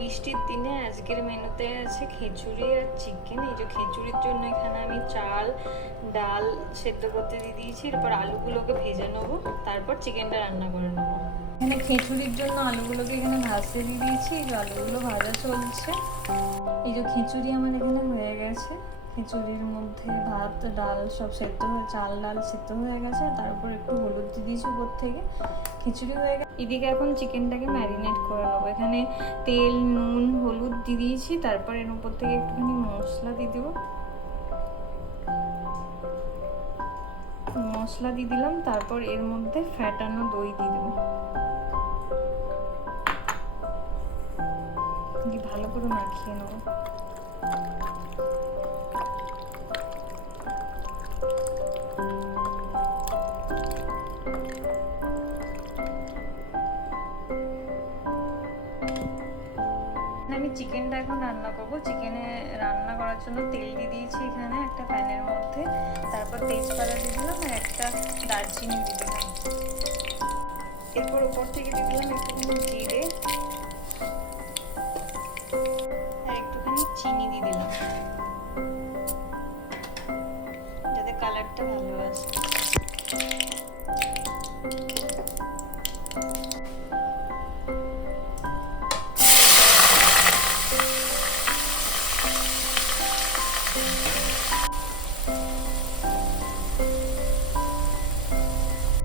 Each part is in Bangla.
বৃষ্টির দিনে আজকের মেনুতে আছে খিচুড়ি আর চিকেন। এই যে খিচুড়ির জন্য এখানে আমি চাল ডাল সেদ্ধ করতে দিয়ে দিয়েছি, এরপর আলুগুলোকে ভেজে নেবো, তারপর চিকেনটা রান্না করে নেবো। এখানে খিচুড়ির জন্য আলুগুলোকে এখানে ভাজতে দিয়ে দিয়েছি, এই যে আলুগুলো ভাজা চলছে। এই যে খিচুড়ি আমার এখানে হয়ে গেছে, খিচুড়ির মধ্যে ভাত ডাল সব সেদ্ধ হয়ে চাল ডাল সেদ্ধ হয়ে গেছে, তারপর একটু হলুদ দিয়ে দিয়েছি উপর থেকে, খিচুড়ি হয়ে গেছে। এদিকে এখন চিকেনটাকে ম্যারিনেট করে নেবো। এখানে তেল নুন হলুদ দিয়ে দিয়েছি, তারপর এর উপর থেকে একটুখানি মশলা দিয়ে দেবো, মশলা দিয়ে দিলাম, তারপর এর মধ্যে ফ্যাটানো দই দিয়ে দেবো, দিয়ে ভালো করে মাখিয়ে নেবো। আমি চিকেনটা এখন রান্না করবো। চিকেনে রান্না করার জন্য তেল দিয়ে দিয়েছি এখানে একটা প্যানের মধ্যে, তারপর তেজপাতা দিয়ে দিলাম আর একটা দারচিনি দিয়ে দিলাম, এরপর উপর থেকে দিয়ে দিলাম একটুখানি জিরে আর একটুখানি চিনি দিয়ে দিলাম যাতে কালারটা ভালো আসে।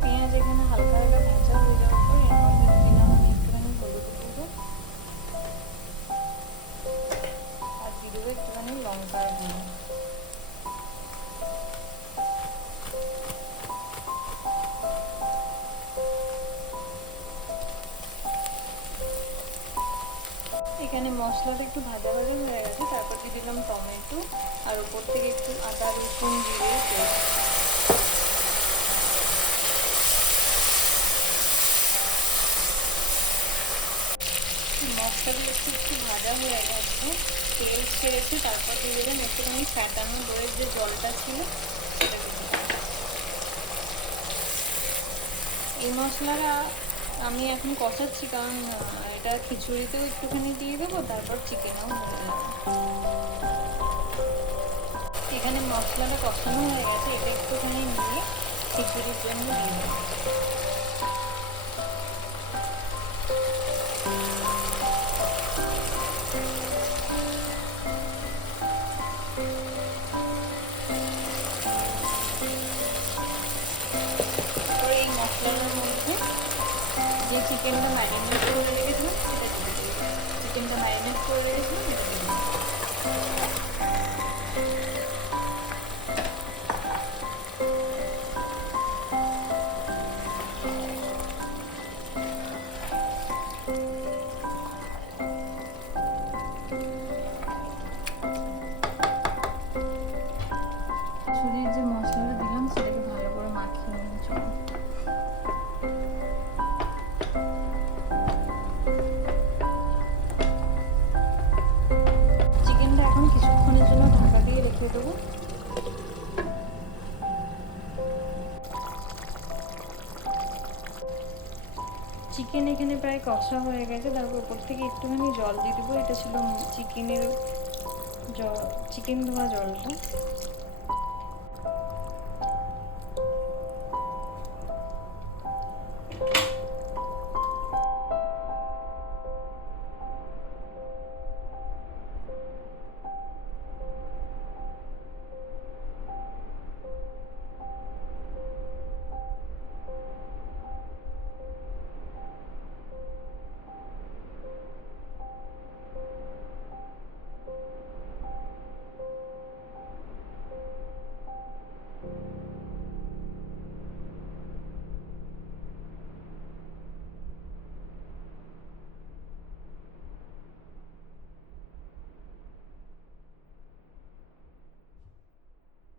পেঁয়াজ এখানে হালকা হালকা ভাজা হয়ে যাওয়ার পর এর মধ্যে দিলাম আমি একটুখানি হলুদ গুঁড়ো আর দিয়ে দেবো একটুখানি লঙ্কার গুঁড়ো। এখানে মশলাটা একটু ভাজা ভাজা হয়ে গেছে, তারপর দিয়ে দিলাম টমেটো আর উপর থেকে একটু আদা রসুন জিরে পেস্ট। মশলাগুলো একটু ভাজা হয়ে গেছে, তেল ছেড়েছে, তারপর দিয়ে দিলাম একটুখানি ফ্যাটানো দইয়ের যে জলটা ছিল সেটা দিয়ে দিলাম। এই মশলাটা আমি এখন কষাচ্ছি, কারণ এটা খিচুড়িতেও একটুখানি দিয়ে দেবো, তারপর চিকেনও হয়ে যাবে। এখানে মশলাটা কষানো হয়ে গেছে, এটা একটুখানি নিয়ে খিচুড়ির জন্য দিয়ে দেবো। তারপরে এই মশলার মধ্যে যে চিকেনটা ম্যারিনেট করে রেখেছিলাম সেটা দিয়ে দেবো, চিকেনটা ম্যারিনেট করে রেখেছিলাম এটা দিয়ে দেবো। ছুরির যে মশলাটা দিলাম সেটাকে ভালো করে মাখিয়ে নিয়েছি। চিকেনটা এখন কিছুক্ষণের জন্য ঢাকা দিয়ে রেখে দেবো। চিকেন এখানে প্রায় কষা হয়ে গেছে, তারপর উপর থেকে একটুখানি জল দিয়ে দেবো। এটা ছিল চিকেনের চিকেন ধোয়া জলটা।